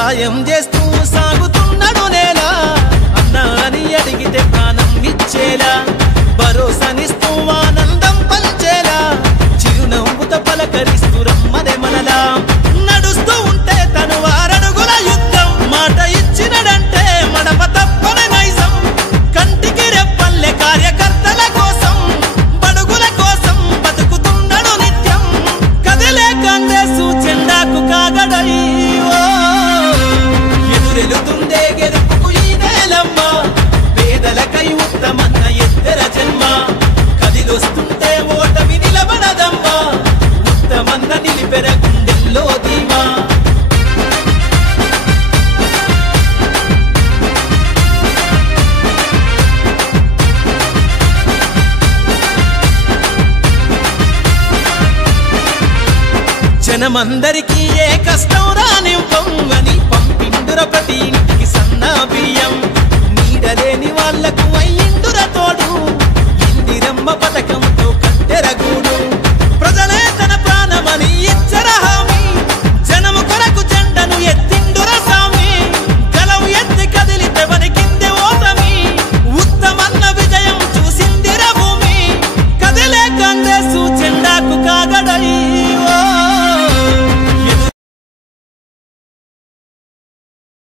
సాయం చేస్తూ సాగుతున్నాడు నేల అన్నా అని అడిగితే ప్రాణం ఇచ్చేలా భరోసానిస్తూ ఆనందం పంచేలా చిరునవ్వుతో పలకరిస్తూ రమ్మనే మనలా నడుస్తూ ఉంటే తను వారడుగుల యుద్ధం మాట ఇచ్చినడంటే మడమ తప్పని నైజం కంటికి రెప్పల్లే కార్యకర్తల కోసం బడుగుల కోసం బతుకుతున్నాడు నిత్యం కదిలే కాంగ్రెసు జెండాకు కాగడై ఎదురెలుతుందే గెలుపుకు ఈ నేలమ్మ పేదలకై ఉత్తమన్న ఎద్దర జన్మ కదిలొస్తుంటే ఓటమి నిలబడదమ్మా ఉత్తమన్న నిలిపెర గుండెల్లో ధీమా జనమందరికీ ఏ కష్టం రానివ్వని పంపిండుర ప్రతి ఇంటికి సన్నా బియ్యం నీడలేని వాళ్లకు